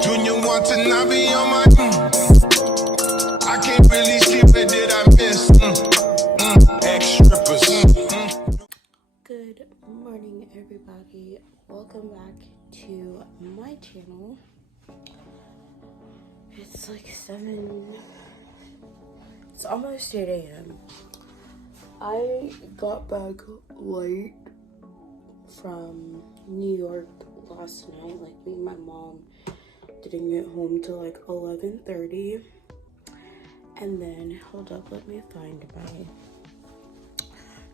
Junior want to not be on my I can't really see what did I miss. Ex-strippers. Good morning, everybody. Welcome back to my channel. It's like it's almost 8 a.m. I got back late from New York last night. Like, me and my mom didn't get home till like 11:30. And then, hold up, let me find my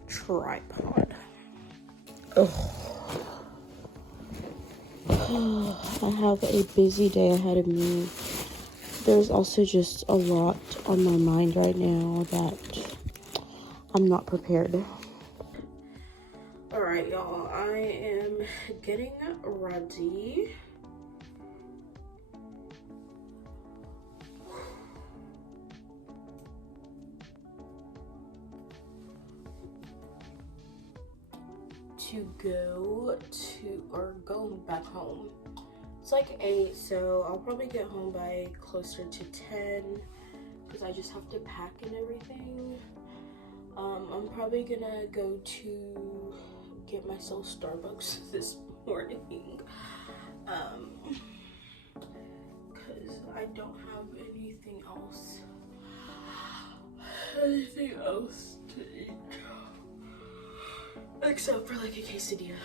tripod. I have a busy day ahead of me. There's also just a lot on my mind right now that I'm not prepared. Alright, y'all, I am getting ready. Go back home. It's like 8, so I'll probably get home by closer to 10 because I just have to pack and everything. I'm probably gonna go to get myself Starbucks this morning because I don't have anything else to eat except for like a quesadilla.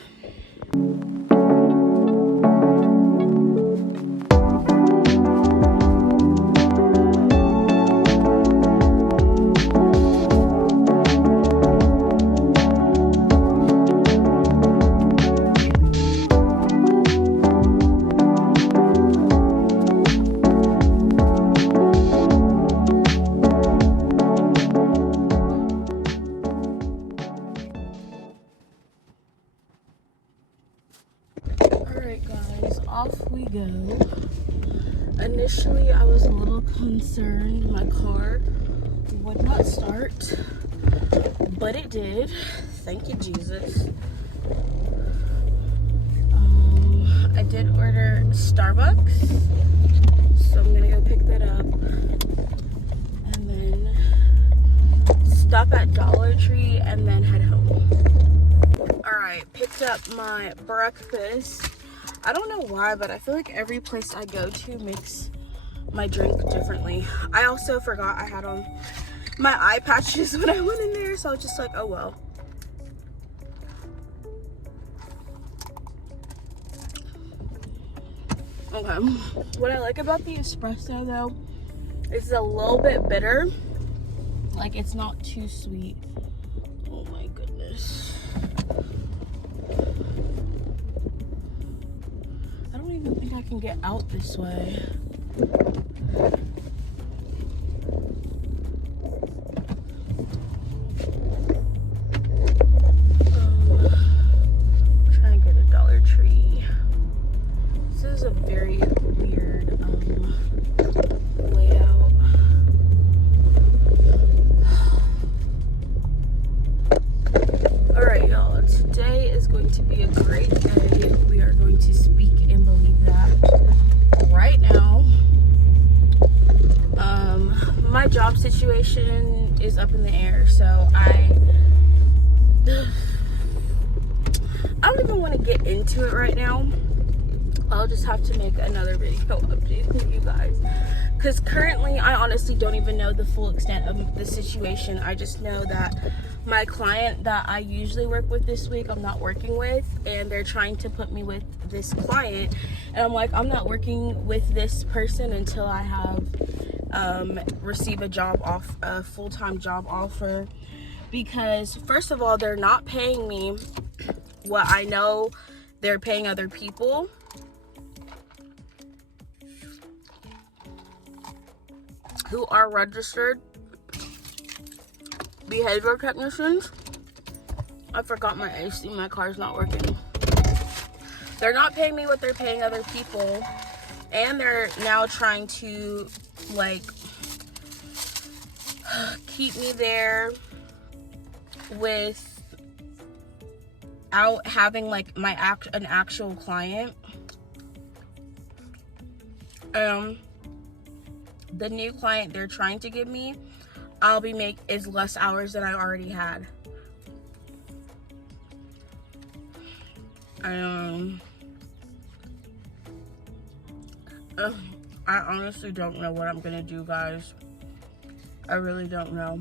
Alright guys, off we go. Initially I was a little concerned my car would not start, but it did. Thank you, Jesus. I did order Starbucks, so I'm gonna go pick that up and then stop at Dollar Tree and then head home. Alright, picked up my breakfast. I don't know why, but I feel like every place I go to makes my drink differently. I also forgot I had on my eye patches when I went in there, so I was just like, oh well. Okay. What I like about the espresso though is it's a little bit bitter. Like, it's not too sweet. Oh my goodness. I don't even think I can get out this way. Trying to get a Dollar Tree. This is a very weird layout. Alright, y'all. Today is going to be a great day. We are going to speak and believe that right now. My job situation is up in the air, so I don't even want to get into it right now. I'll just have to make another video update with you guys, because currently I honestly don't even know the full extent of the situation. I just know that my client that I usually work with this week, I'm not working with, and they're trying to put me with this client, and I'm like, I'm not working with this person until I have receive a full-time job offer, because first of all, they're not paying me what I know they're paying other people. Who are registered behavior technicians. I forgot my AC, my car's not working. They're not paying me what they're paying other people, and they're now trying to like keep me there without having like an actual client. The new client they're trying to give me, I'll be is less hours than I already had. I honestly don't know what I'm gonna do, guys. I really don't know.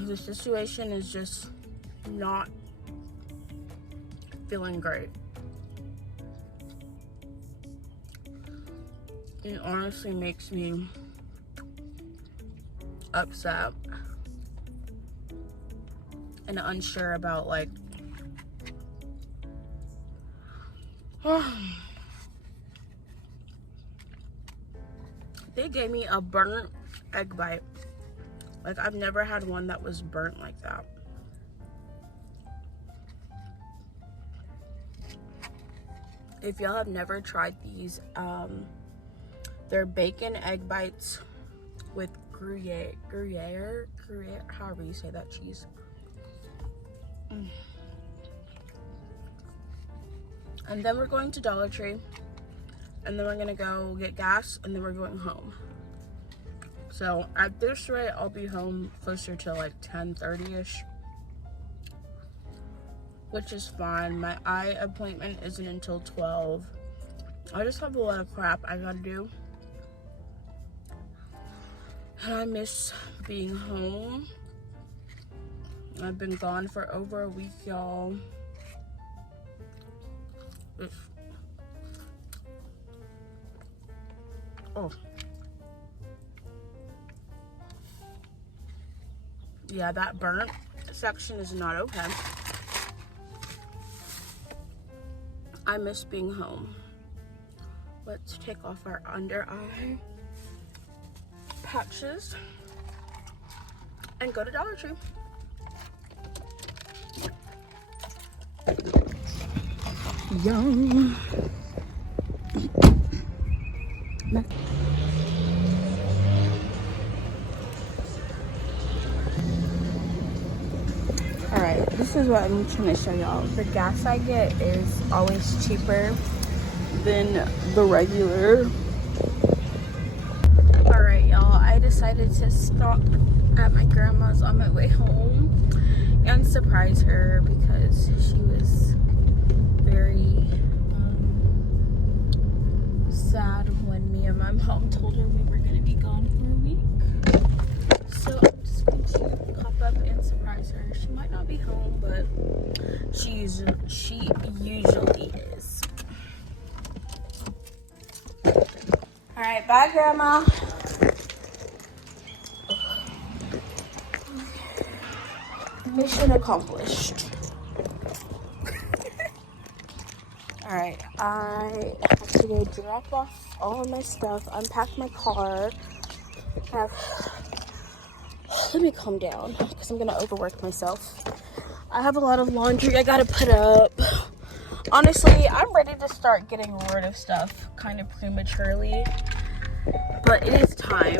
The situation is just not feeling great. It honestly makes me upset and unsure about, like, they gave me a burnt egg bite. Like, I've never had one that was burnt like that. If y'all have never tried these, they're bacon egg bites with Gruyere, however you say that cheese. And then we're going to Dollar Tree, and then we're gonna go get gas, and then we're going home. So at this rate, I'll be home closer to like 10:30ish, which is fine. My eye appointment isn't until 12. I just have a lot of crap I gotta do. And I miss being home. I've been gone for over a week, y'all. Oh. Yeah, that burnt section is not okay. I miss being home. Let's take off our under eye patches and go to Dollar Tree. Yum. Alright, this is what I'm trying to show y'all. The gas I get is always cheaper than the regular. Alright, y'all, I decided to stop at my grandma's on my way home and surprise her because she was very sad when me and my mom told her we were going to be gone for a week. So I'm just going to pop up and surprise her. She might not be home, but she usually is. Alright, bye, Grandma. Mission accomplished. Alright, I have to go drop off all of my stuff, unpack my car. Let me calm down because I'm gonna overwork myself. I have a lot of laundry I gotta put up. Honestly, I'm ready to start getting rid of stuff kind of prematurely, but it is time.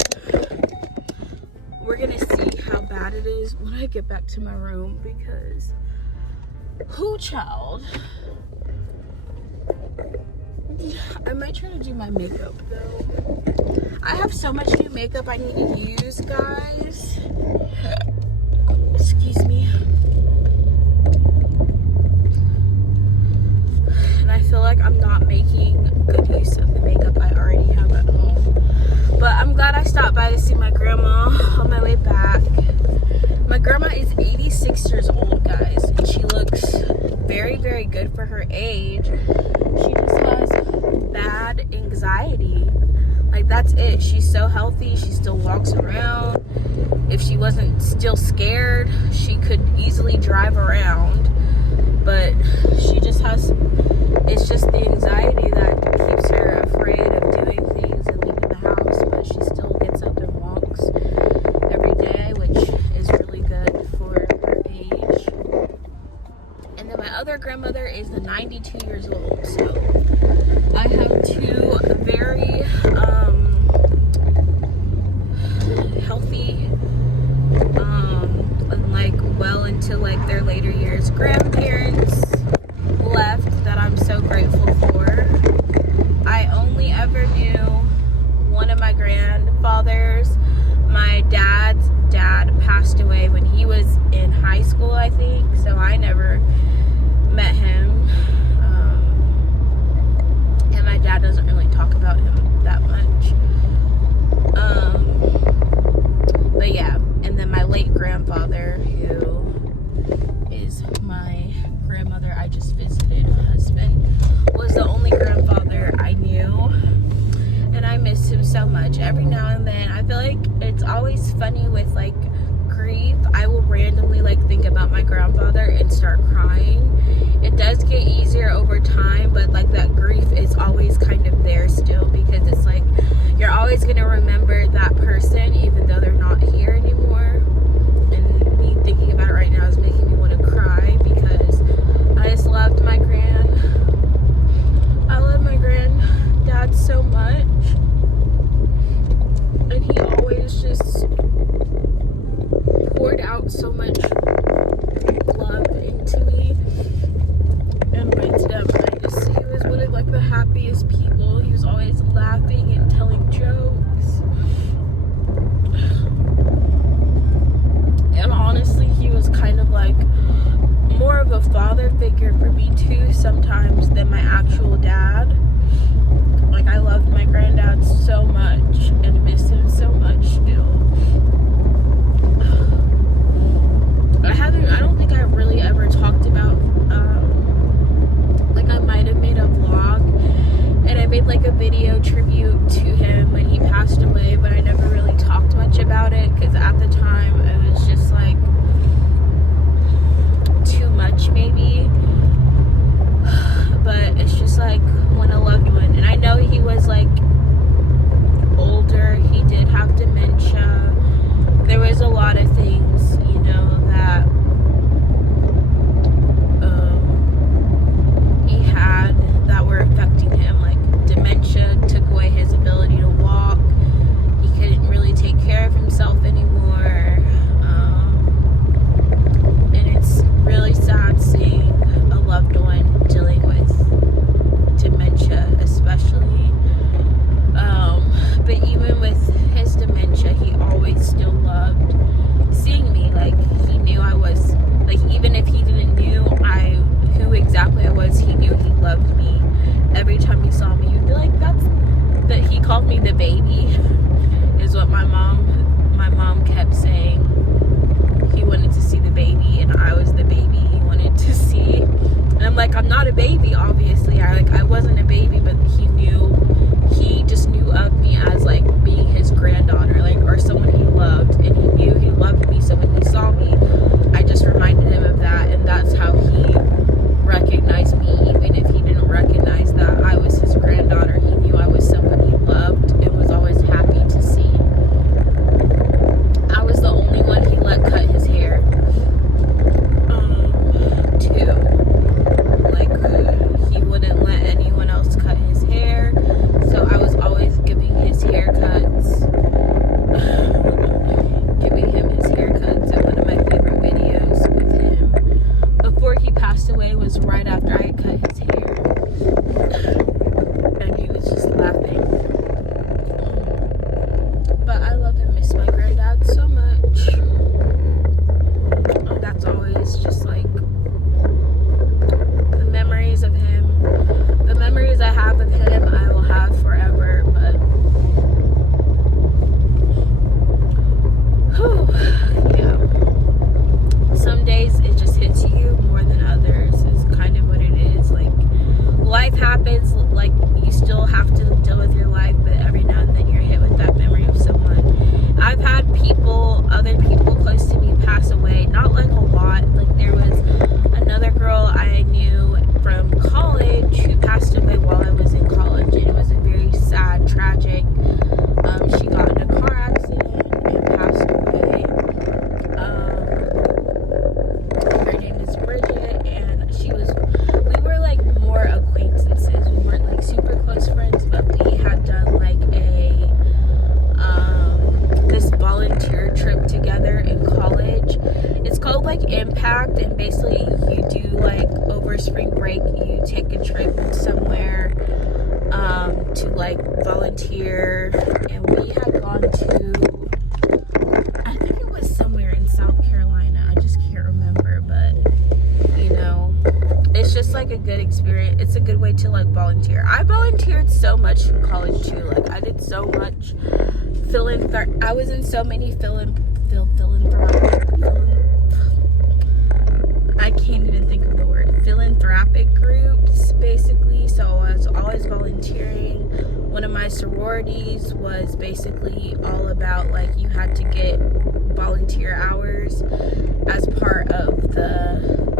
We're gonna see how bad it is when I get back to my room because, who child? I might try to do my makeup though. I have so much new makeup I need to use, guys. Excuse me. And I feel like I'm not making good use of the makeup I already have at home. But I'm glad I stopped by to see my grandma on my way back. My grandma is 86 years old, guys, and she looks very, very good for her age. She just has bad anxiety. Like, that's it. She's so healthy. She still walks around. If she wasn't still scared, she could easily drive around. But she just has, it's just the anxiety that keeps her afraid of doing things and leaving the house. But she still gets up and walks every day, which is really good for her age. And then my other grandmother is 92 years old. So I have two very healthy, and like well into like their later years grandparents left that I'm so grateful for. I only ever knew one of my grandfathers. My dad's dad passed away when he was in high school, I think, so I never met him. And my dad doesn't really talk about him that much. But yeah, and then my late grandfather, who is my grandmother I just visited, husband, was the only grandfather I knew, and I miss him so much. Every now and then, I feel like it's always funny with like grief. I will randomly like think about my grandfather and start crying. It does get easier over time, but like that grief is always kind of there still, because it's like you're always gonna remember that person even though they're not here anymore. And me thinking about it right now is making me want to cry, because I just loved my granddad so much, and he always just poured out so much love into me and my step. He was one of like the happiest people. He was always laughing and telling jokes, and honestly he was kind of like more of a father figure for me too sometimes than my actual dad. Like, I loved my granddad so much and miss him so much still. I don't think I really ever talked about, like I might have made a vlog and I made like a video tribute to him when he passed away, but I never really talked much about it, because at the time it was just like too much maybe. But it's just like when a loved one, and I know he was like older, he did have dementia, there was a lot of things, you know, that he had that were affecting him. Like dementia took away his ability to walk, he couldn't really take care of himself anymore, and it's really sad seeing a loved one dealing with dementia especially. But even with his dementia, he always still loved seeing me. Like, he knew I was, like, even if he didn't knew who exactly I was, he knew he loved me. Every time he saw me, he'd be like, that he called me the baby, is what my mom kept saying. He wanted to see the baby, and I was the baby he wanted to see. And I'm like, I'm not a baby, obviously. I wasn't a baby, but he just knew of me as like being his granddaughter, like, or someone he loved, and he knew he loved me. So when he saw me, I just reminded him of that, and that's how he recognized me. Even if he didn't recognize that I was his granddaughter, he knew I was someone he loved and was always happy to see. I was the only one he let cut his hair, too. Like, he wouldn't let anyone else cut his hair, so I was always giving his haircuts. Giving him his haircuts. And one of my favorite videos with him before he passed away was right after I cut his hair, and he was just laughing. But I love and miss my granddad so much. That's always just like the memories of him. The memories I have of him, I will have forever. But yeah. Some days it just hits you more than others, is kind of what it is. Like, life happens, like, you still have to deal with your life, but every now and then you're hit with that memory of someone. I've had other people close to me pass away, not like a lot. Like, there was another girl I knew from college who passed away while I was in college, and it was a very sad, tragic. She got in a car accident and passed away. Her name is Bridget, and we were like more acquaintances. We weren't like super close friends, but we had done like this volunteer trip together in college. It's called like Impact, and basically you do like over spring take a trip somewhere to like volunteer, and we had gone to, I think it was somewhere in South Carolina. I just can't remember, but you know, it's just like a good experience. It's a good way to like volunteer. I volunteered so much in college too. Like I did so much I was in so many I can't even think of the word, philanthropic groups basically. So I was always volunteering. One of my sororities was basically all about like you had to get volunteer hours as part of the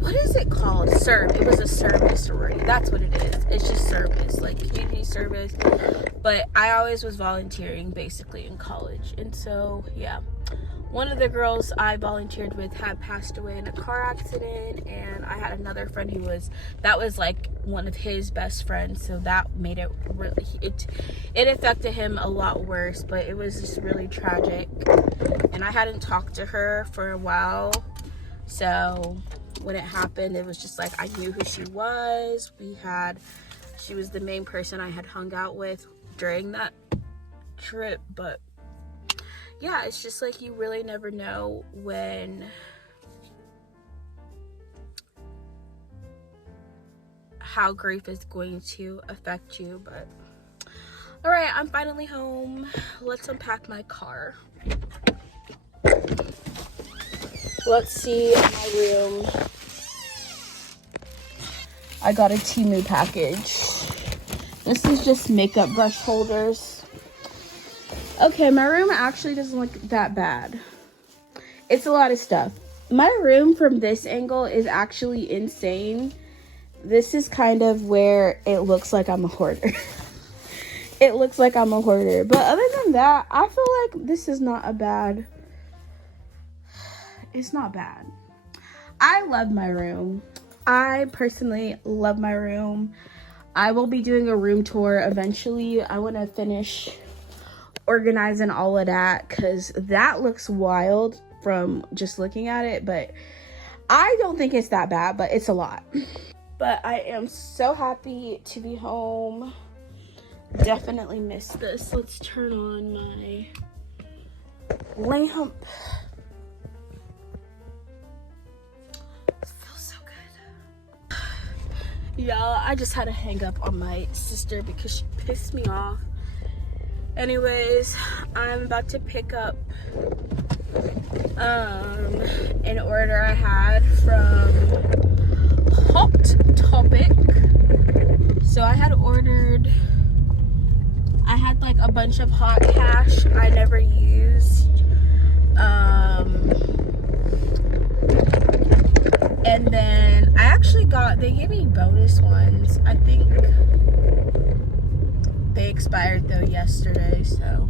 what is it called? It was a service sorority. That's what it is. It's just service, like community service. But I always was volunteering basically in college. And so, yeah. One of the girls I volunteered with had passed away in a car accident. And I had another friend that was like one of his best friends. So that made it really, it affected him a lot worse. But it was just really tragic. And I hadn't talked to her for a while. So when it happened, it was just like I knew who she was. She was the main person I had hung out with during that trip. But yeah, it's just like you really never know how grief is going to affect you. But all right, I'm finally home. Let's unpack my car. Let's see my room. I got a Temu package. This is just makeup brush holders. Okay, my room actually doesn't look that bad. It's a lot of stuff. My room from this angle is actually insane. This is kind of where it looks like I'm a hoarder. It looks like I'm a hoarder. But other than that, I feel like this is not a bad... It's not bad. I love my room. I personally love my room. I will be doing a room tour eventually. I want to finish organizing all of that because that looks wild from just looking at it. But I don't think it's that bad, but it's a lot. But I am so happy to be home. Definitely miss this. Let's turn on my lamp. Y'all, I just had to hang up on my sister because she pissed me off. Anyways, I'm about to pick up an order I had from Hot Topic. So I had like a bunch of hot cash I never used. And then I actually they gave me bonus ones. I think they expired though yesterday, so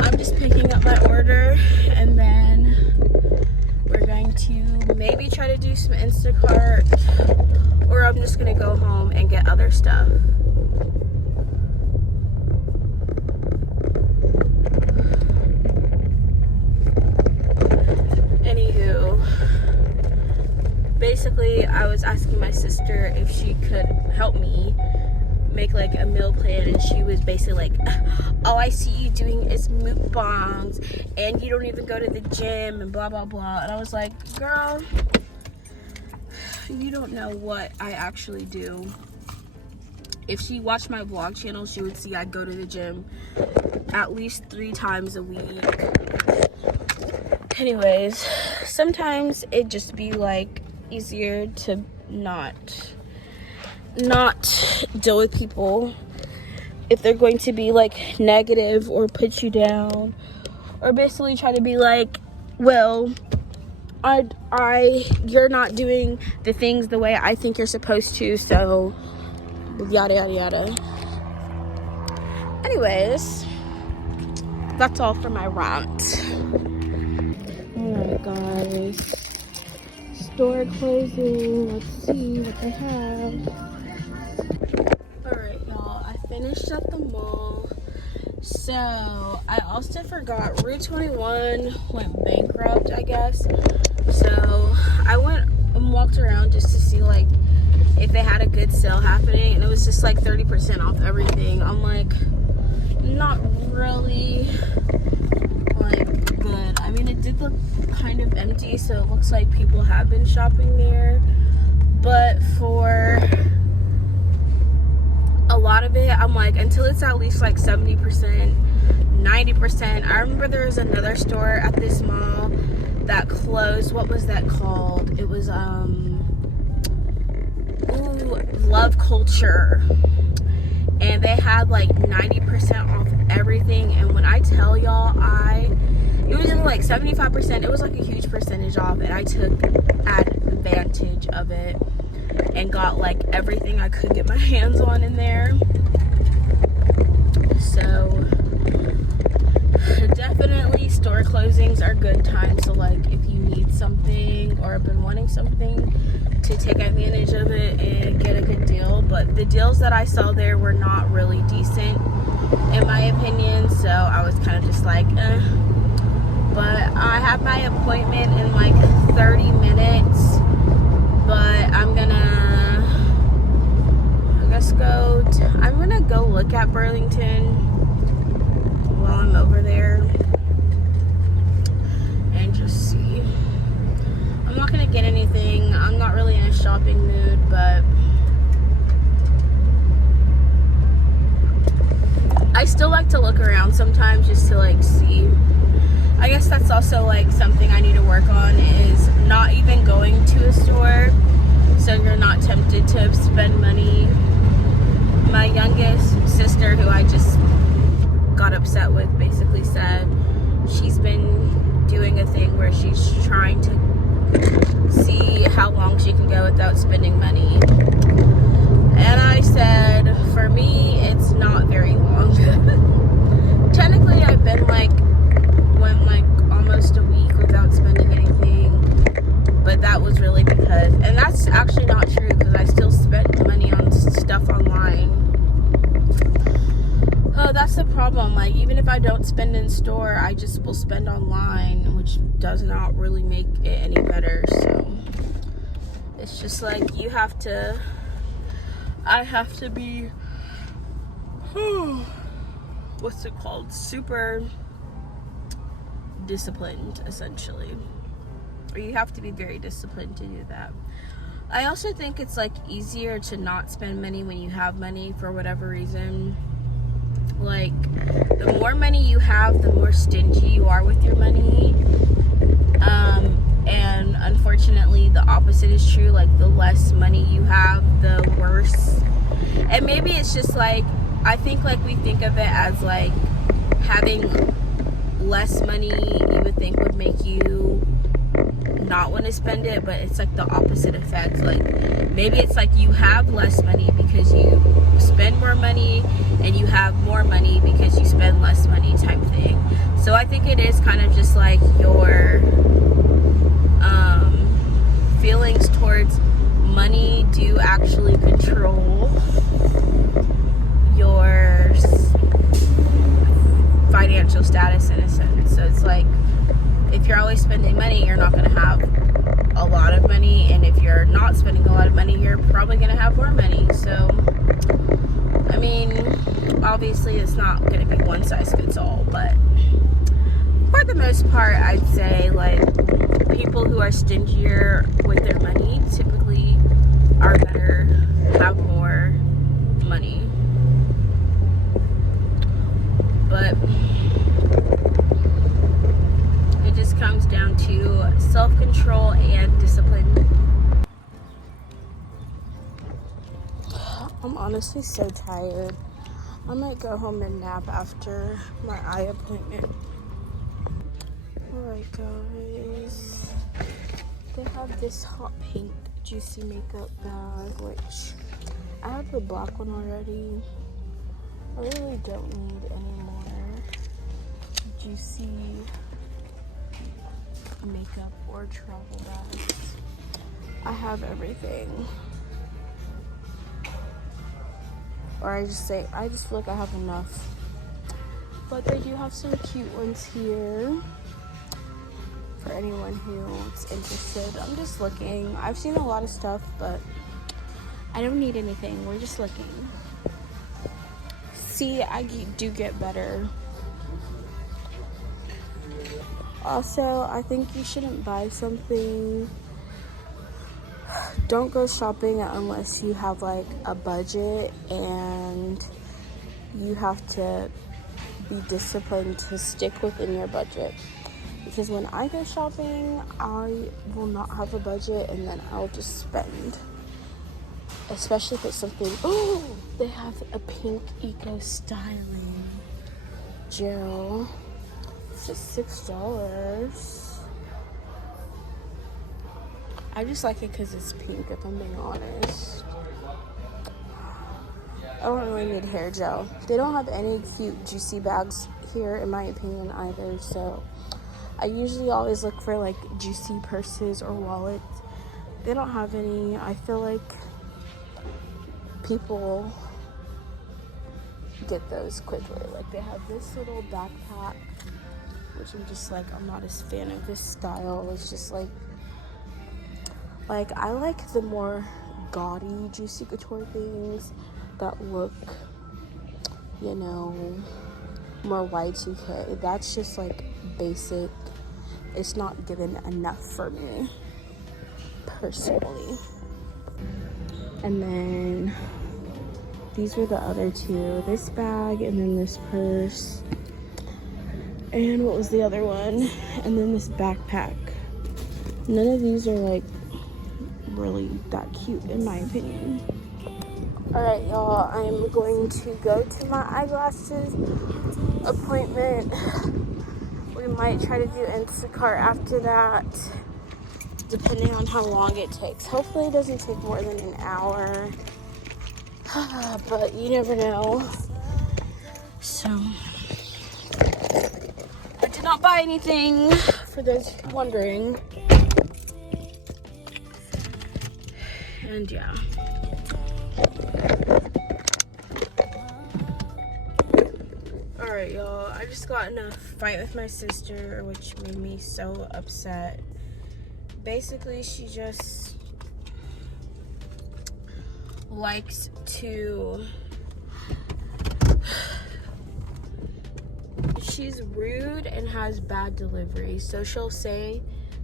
I'm just picking up my order and then we're going to maybe try to do some Instacart, or I'm just gonna go home and get other stuff. Anywho, basically I was asking my sister if she could help me make like a meal plan, and she was basically like, all I see you doing is mukbangs and you don't even go to the gym and blah blah blah. And I was like, girl, you don't know what I actually do. If she watched my vlog channel, she would see I go to the gym at least 3 times a week. Anyways, sometimes it just be like easier to not deal with people if they're going to be like negative or put you down, or basically try to be like, well, you're not doing the things the way I think you're supposed to, so yada yada yada. Anyways, that's all for my rant. Alright guys, store closing. Let's see what they have. Alright y'all, I finished at the mall. So I also forgot Route 21 went bankrupt, I guess. So I went and walked around just to see like if they had a good sale happening, and it was just like 30% off everything. I'm like, not really like good. I mean, it did look kind of empty, so it looks like people have been shopping there, but for a lot of it, I'm like, until it's at least like 70%, 90%. I remember there was another store at this mall that closed. What was that called? It was Love Culture, and they had like 90% off everything. And when I tell y'all, it was in like 75%. It was like a huge percentage off, and I took advantage of it and got like everything I could get my hands on in there. So definitely store closings are good times. So like if you need something or have been wanting something, to take advantage of it and get a good deal. But the deals that I saw there were not really decent in my opinion, so I was kind of just like But I have my appointment in like 30 minutes, but I'm gonna, I guess I'm gonna go look at Burlington while I'm over there and just see. I'm not gonna get anything. I'm not really in a shopping mood, but I still like to look around sometimes just to like see. I guess that's also like something I need to work on, is not even going to a store so you're not tempted to spend money. My youngest sister, who I just got upset with, basically said she's been doing a thing where she's trying to see how long she can go without spending money. And I said, for me, it's not very long. Technically, I've been went almost a week without spending anything, but that was really because, and that's actually not true, because I still spent money on stuff online. Oh, that's the problem. Like, even if I don't spend in store, I just will spend online, which does not really make it any better. So it's just like I have to be what's it called, super disciplined, essentially, or you have to be very disciplined to do that. I also think it's like easier to not spend money when you have money, for whatever reason. Like, the more money you have, the more stingy you are with your money, and unfortunately the opposite is true. Like, the less money you have, the worse. And maybe it's just like, I think like we think of it as like having less money you would think would make you not want to spend it, but it's like the opposite effect. Like, maybe it's like you have less money because you spend more money, and you have more money because you spend less money, type thing. So I think it is kind of just like your feelings towards money do actually control your financial status, in a sense. So it's like, if you're always spending money, you're not going to have a lot of money, and if you're not spending a lot of money, you're probably going to have more money. So I mean, obviously it's not going to be one size fits all, but for the most part, I'd say like people who are stingier with their money typically are better, have more money. But it just comes down to self-control and discipline. I'm honestly so tired. I might go home and nap after my eye appointment. Alright guys, they have this hot pink juicy makeup bag, which I have the black one already. I really don't need any more juicy makeup or travel bags. I have everything. Or I just feel like I have enough. But they do have some cute ones here for anyone who's interested. I'm just looking. I've seen a lot of stuff, but I don't need anything. We're just looking. See, I do get better. Also, I think you shouldn't buy something. Don't go shopping unless you have like a budget and you have to be disciplined to stick within your budget. Because when I go shopping, I will not have a budget and then I'll just spend. Especially if it's something, oh, they have a pink eco styling gel. It's just $6. I just like it because it's pink, if I'm being honest. I don't really need hair gel. They don't have any cute juicy bags here, in my opinion, either. So I usually always look for like juicy purses or wallets. They don't have any. I feel like people get those quickly. Like they have this little backpack, which I'm just like, I'm not as fan of this style. It's just like I like the more gaudy juicy couture things that look, you know, more Y2K. That's just like basic. It's not given enough for me personally. And then these were the other two, this bag and then this purse, and what was the other one, and then this backpack. None of these are like really that cute in my opinion. All right, y'all, I'm going to go to my eyeglasses appointment. We might try to do Instacart after that, depending on how long it takes. Hopefully it doesn't take more than an hour, but you never know. So I did not buy anything, for those wondering. And yeah. Alright, y'all, I just got in a fight with my sister, which made me so upset. Basically, she just likes to, she's rude and has bad delivery. So she'll say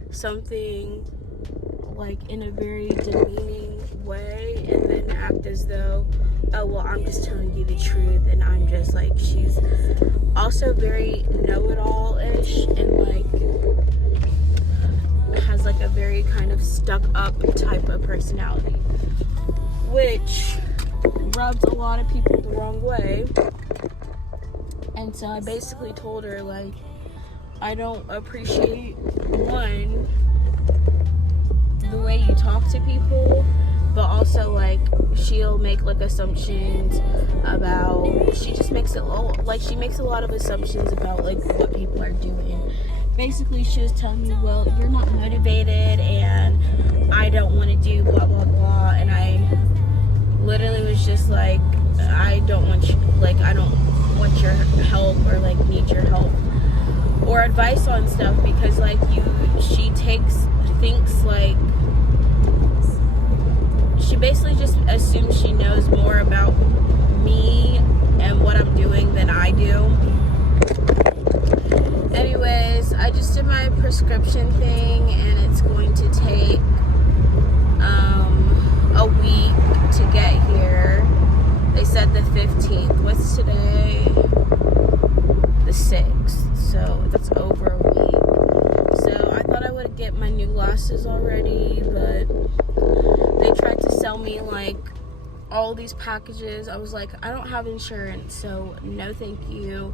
something like in a very demeaning way and then act as though, oh, well, I'm just telling you the truth, and I'm just like, she's also very know-it-all-ish and like has like a very kind of stuck-up type of personality, which rubs a lot of people the wrong way. And so I basically told her, like, I don't appreciate, one, the way you talk to people, but also like she'll make like assumptions about, she just makes it like, she makes a lot of assumptions about like what people are doing. Basically, she was telling me, well, you're not motivated and I don't want to do blah blah blah, and I literally was just like, I don't want you, like, I don't want your help or like need your help or advice on stuff, because like she thinks like, she basically just assumes she knows more about me and what I'm doing than I do. Anyways, I just did my prescription thing and it's going to take a week to get here. They said the 15th. What's today? The 6th. So that's over a week. So I thought I would get my new glasses already, but they tried to sell me like all these packages. I was like, I don't have insurance, so no thank you.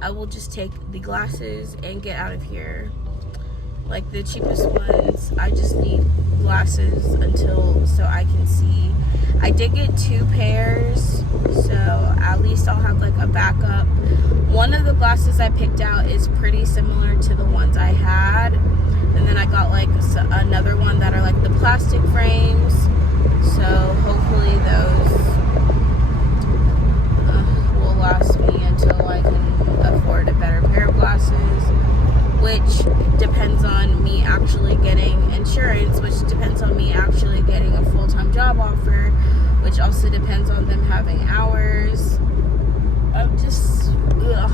I will just take the glasses and get out of here. Like the cheapest ones, I just need glasses so I can see. I did get 2 pairs, so at least I'll have like a backup. One of the glasses I picked out is pretty similar to the ones I had, and then I got like another one that are like the plastic frames, so hopefully those will last me until I can afford a better pair of glasses, which depends on me actually getting insurance, which depends on me actually getting a full-time job offer, which also depends on them having hours. I'm just, ugh.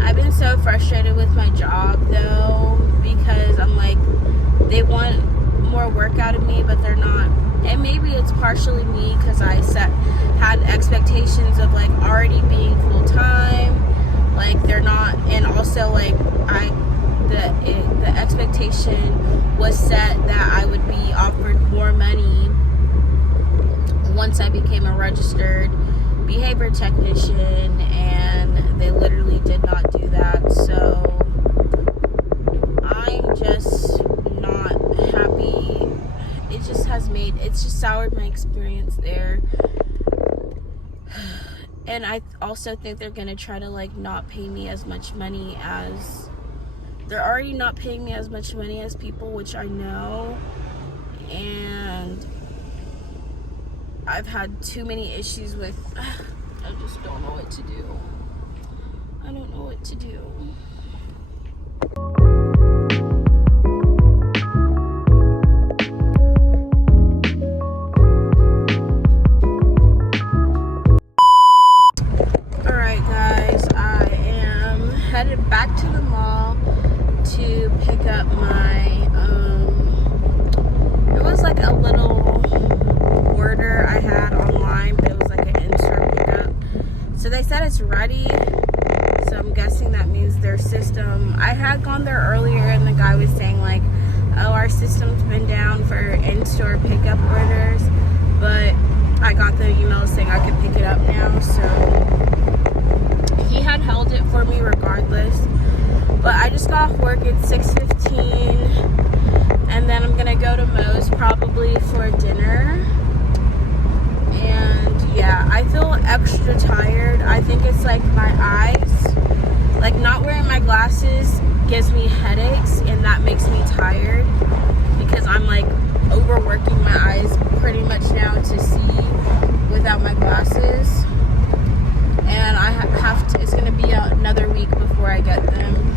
I've been so frustrated with my job though, because I'm like, they want more work out of me, but they're not. And maybe it's partially me, because I had expectations of like already being full-time, like they're not. And also like the expectation was set that I would be offered more money once I became a registered behavior technician, and they literally did not do that. So I'm just not happy. It's just soured my experience there. And I also think they're gonna try to like not pay me as much money as they're already not paying me as much money as people, which I know. And I've had too many issues with, I just don't know what to do. I don't know what to do. Alright guys, I am headed back to the mall to pick up my, it was like a little order I had online, but it was like an in-store pickup. So they said it's ready, so I'm guessing that means their system. I had gone there earlier and the guy was saying like, oh, our system's been down for in-store pickup orders, but I got the email saying I could pick it up now, so he had held it for me regardless. But I just got off work at 6:15, and then I'm gonna go to Moe's probably for dinner. And yeah, I feel extra tired. I think it's like my eyes, like not wearing my glasses gives me headaches, and that makes me tired because I'm like overworking my eyes pretty much now to see without my glasses. And I have to, it's gonna be another week before I get them.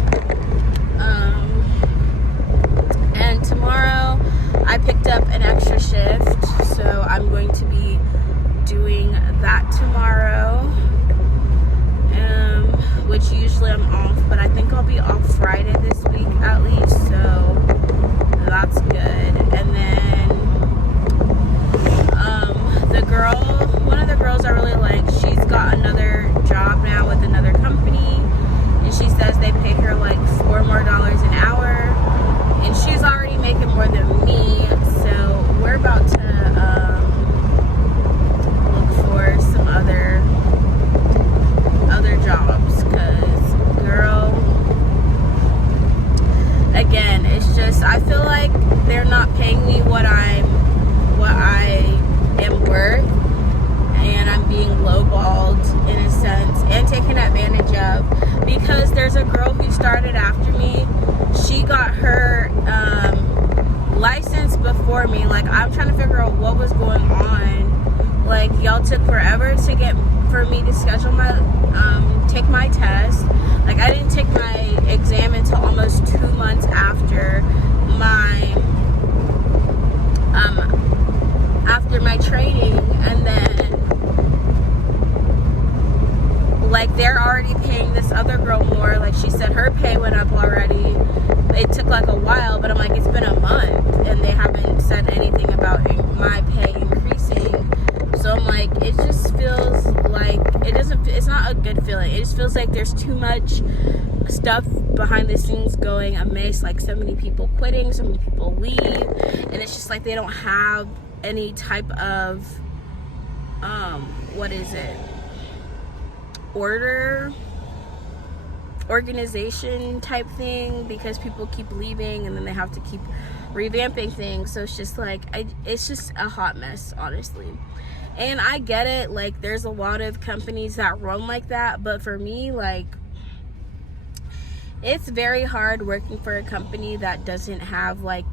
And tomorrow I picked up an extra shift, so I'm going to be doing that tomorrow, which usually I'm off, but I think I'll be off Friday this week at least, so that's good. And then one of the girls I really like, she's got another job now with another company, and she says they pay her like $4 more an hour, and she's already making more than me, so we're about to look for some other jobs, because girl, again, it's just, I feel like they're not paying me what I am worth, and I'm being lowballed in a sense and taken advantage of, because there's a girl who started after me. She got her license before me. Like, I'm trying to figure out what was going on. Like, y'all took forever for me to schedule my take my test. Like, I didn't take my exam until almost 2 months after my training, and then like they're already paying this other girl more. Like, she said her pay went up already. It took like a while, but I'm like, it's been a month and they haven't said anything about my pay increasing. So I'm like, it just feels like it's not a good feeling. It just feels like there's too much stuff behind the scenes going amiss, like so many people quitting, so many people leave, and it's just like they don't have any type of organization type thing, because people keep leaving and then they have to keep revamping things. So it's just like it's just a hot mess, honestly. And I get it, like there's a lot of companies that run like that, but for me, like, it's very hard working for a company that doesn't have like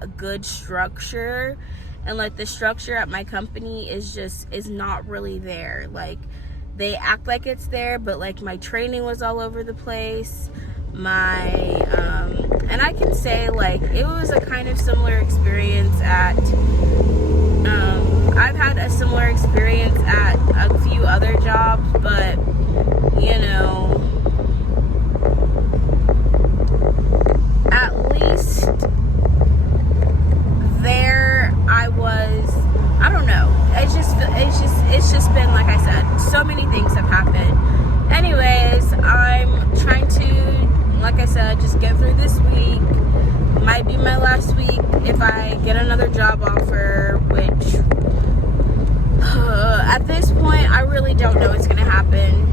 a good structure. And like the structure at my company is not really there. Like, they act like it's there, but like my training was all over the place. And I can say like it was a kind of similar experience at I've had a similar experience at a few other jobs, but you know, at least there I was, I don't know, it's just been, like I said, so many things have happened. Anyways, I'm trying to, like I said, just get through this week. Might be my last week if I get another job offer, which at this point I really don't know what's gonna happen.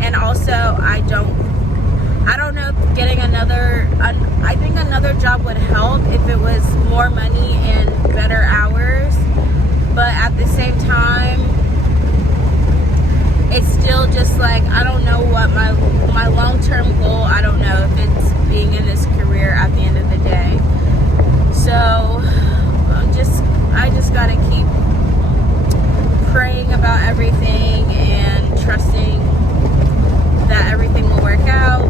And also I don't know if getting another, I think another job would help if it was more money and better hours, but at the same time it's still just like, I don't know what my long-term goal, I don't know if it's being in this career at the end of the day. So I just gotta keep praying about everything and trusting that everything will work out.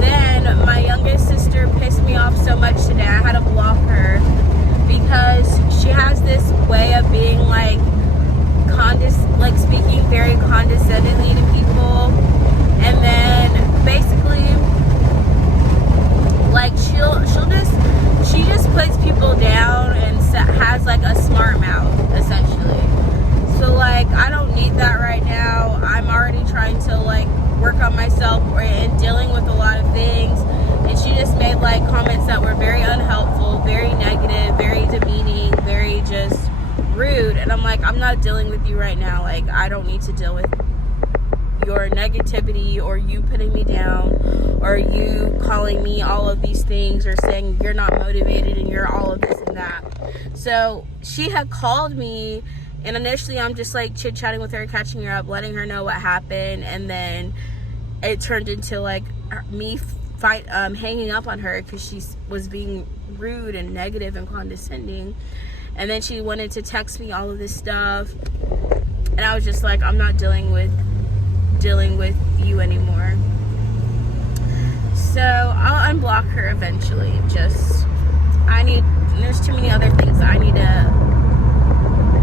Then my youngest sister pissed me off so much today, I had to block her because she has this way of being like speaking very condescendingly to people, and then basically like she just puts people down and has like a smart mouth essentially. So like I don't need that right now. I'm already trying to like work on myself and dealing with a lot of things, and she just made like comments that were very unhelpful, very negative, very demeaning, very just rude. And I'm like, I'm not dealing with you right now. Like I don't need to deal with your negativity or you putting me down or you calling me all of these things or saying you're not motivated and you're all of this and that. So she had called me, and initially I'm just like chit-chatting with her, catching her up, letting her know what happened, and then it turned into like me hanging up on her because she was being rude and negative and condescending. And then she wanted to text me all of this stuff, and I was just like, I'm not dealing with you anymore. So I'll unblock her eventually. There's too many other things that I need to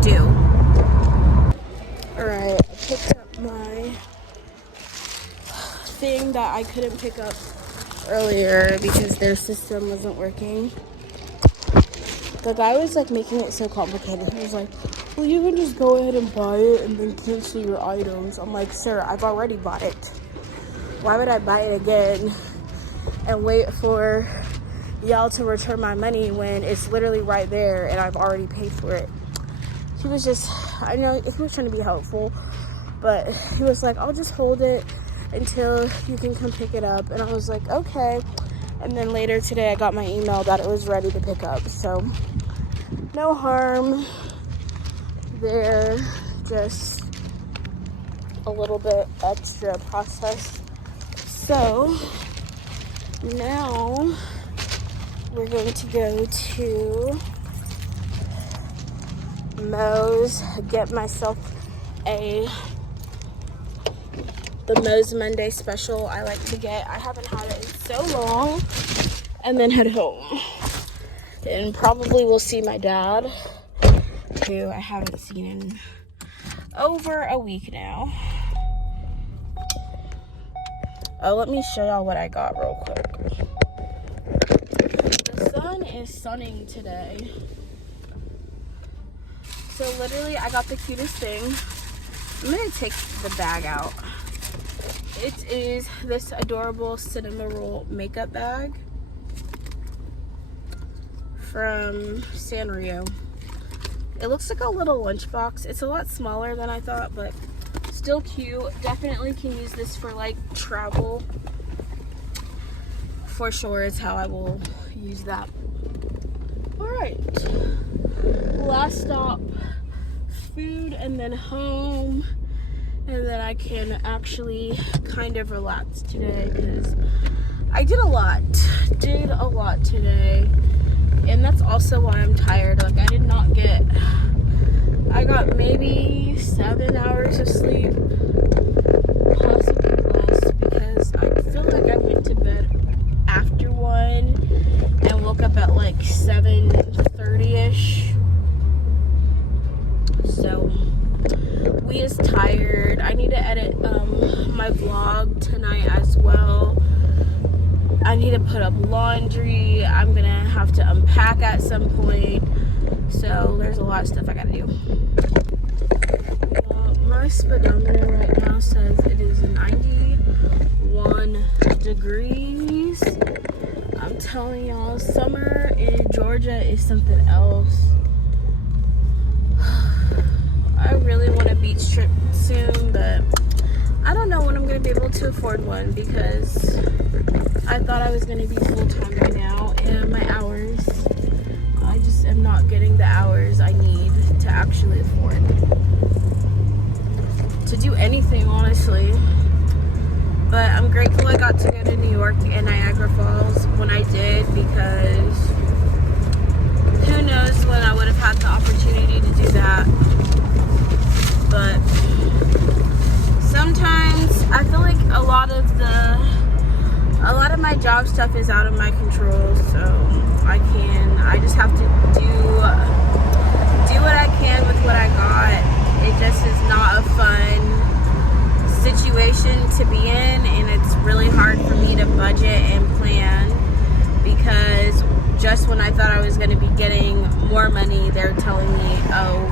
do. Alright, I picked up my thing that I couldn't pick up earlier because their system wasn't working. The guy was like making it so complicated. He was like, well, you can just go ahead and buy it and then cancel your items. I'm like, sir, I've already bought it. Why would I buy it again and wait for y'all to return my money when it's literally right there and I've already paid for it? He was just, I know he was trying to be helpful, but he was like, I'll just hold it until you can come pick it up. And I was like, okay. And then later today I got my email that it was ready to pick up. So no harm there, just a little bit extra process. So now we're going to go to Moe's, get myself the Moe's Monday special I like to get. I haven't had it in so long, and then head home. And probably will see my dad, who I haven't seen in over a week now. Oh, let me show y'all what I got real quick. The sun is sunning today. So literally, I got the cutest thing. I'm gonna take the bag out. It is this adorable cinema roll makeup bag from Sanrio. It looks like a little lunchbox. It's a lot smaller than I thought, but still cute. Definitely can use this for like travel. For sure is how I will use that. Alright. Last stop, food, and then home. And then I can actually kind of relax today because I did a lot today. And that's also why I'm tired. Like I got maybe 7 hours of sleep. put up laundry. I'm gonna have to unpack at some point. So there's a lot of stuff I gotta do. My speedometer right now says it is 91 degrees. I'm telling y'all, summer in Georgia is something else. I really want a beach trip soon, but I don't know when I'm going to be able to afford one, because I thought I was going to be full-time by now, and my hours, I just am not getting the hours I need to actually afford to do anything, honestly. But I'm grateful I got to go to New York and Niagara Falls when I did, because who knows when I would have had the opportunity to do that. But sometimes I feel like a lot of my job stuff is out of my control, so I just have to do what I can with what I got. It just is not a fun situation to be in, and it's really hard for me to budget and plan, because just when I thought I was going to be getting more money, they're telling me, oh,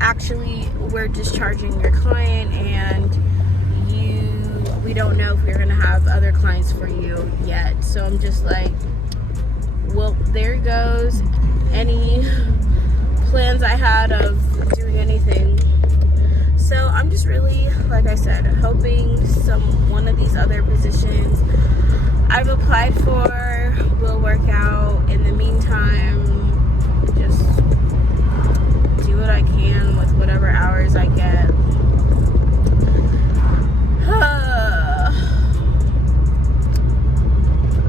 actually we're discharging your client, and we don't know if we're going to have other clients for you yet. So I'm just like, well, there goes any plans I had of doing anything. So I'm just really, like I said, hoping one of these other positions I've applied for will work out. In the meantime, just do what I can with whatever hours I get.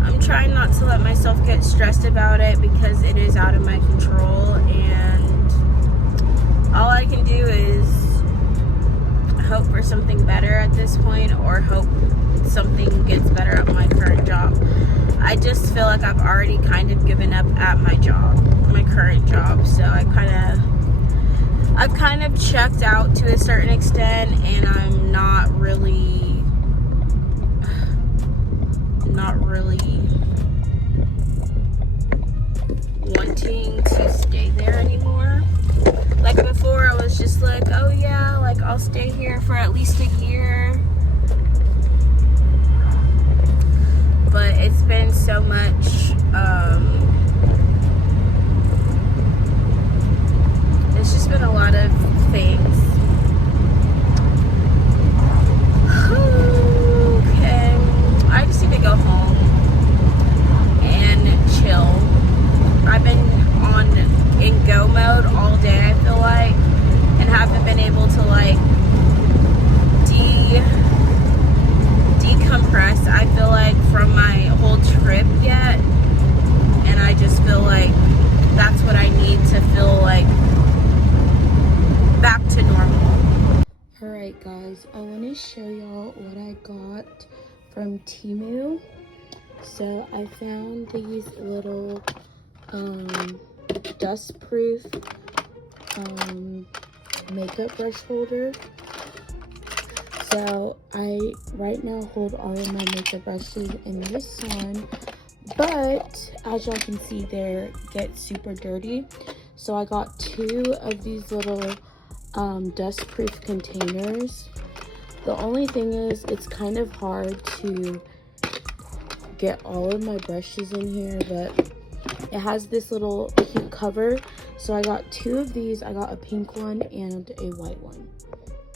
I'm trying not to let myself get stressed about it, because it is out of my control, and all I can do is hope for something better at this point, or hope something gets better at my current job. I just feel like I've already kind of given up at my current job, so I've kind of checked out to a certain extent, and I'm not really wanting to stay there anymore. Like before, I was just like, oh yeah, like I'll stay here for at least a year. But it's been so much, it's just been a lot of things. Okay, I just need to go home and chill. I've been in go mode all day, I feel like, and haven't been able to like decompress, I feel like, from my whole trip yet. And I just feel like that's what I need to feel like back to normal. Alright guys, I want to show y'all what I got from Temu. So I found these little dust proof makeup brush holder. So I right now hold all of my makeup brushes in this one, but as y'all can see, they get super dirty. So I got 2 of these little dust proof containers. The only thing is, it's kind of hard to get all of my brushes in here, but it has this little cute cover. So I got 2 of these. I got a pink one and a white one,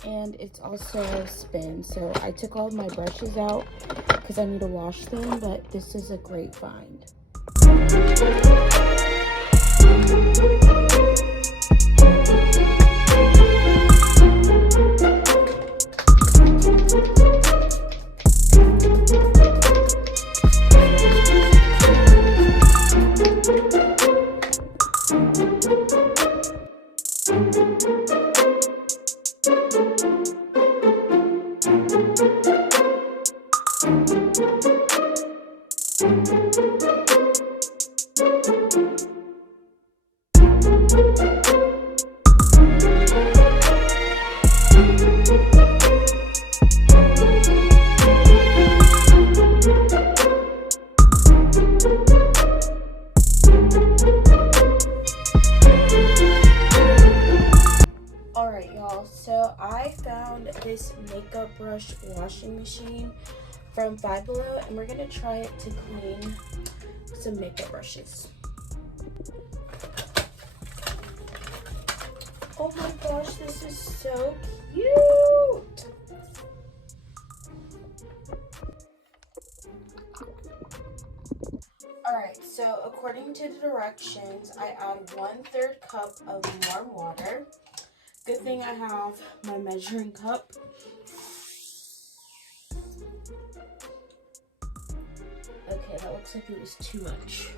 and it's also a spin. So I took all of my brushes out because I need to wash them, but this is a great find. this makeup brush washing machine from Five Below, and we're gonna try it to clean some makeup brushes. Oh my gosh, this is so cute! Alright, so according to the directions, I add 1/3 cup of warm water. Good thing I have my measuring cup. Okay, that looks like it was too much.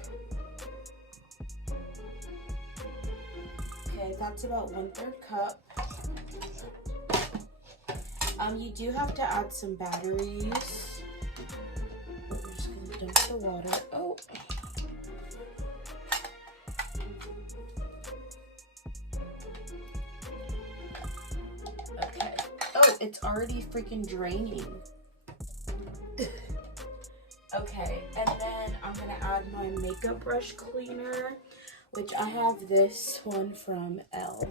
Okay, that's about 1/3 cup. You do have to add some batteries. I'm just gonna dump the water. Oh. Okay. Oh, it's already freaking draining. Okay, and then I'm gonna add my makeup brush cleaner, which I have this one from Elle.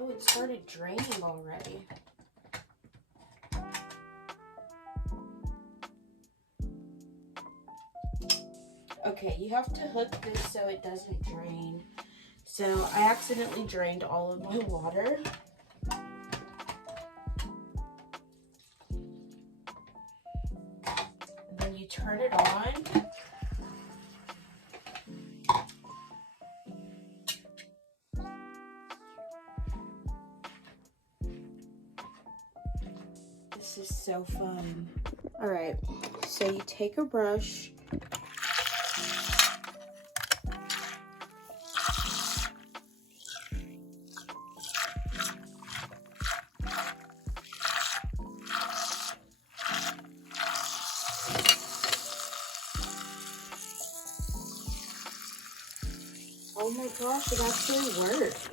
Oh, it started draining already. Okay, you have to hook this so it doesn't drain. So I accidentally drained all of my water. And then you turn it on. This is so fun. All right, so you take a brush. Oh my gosh, it actually works.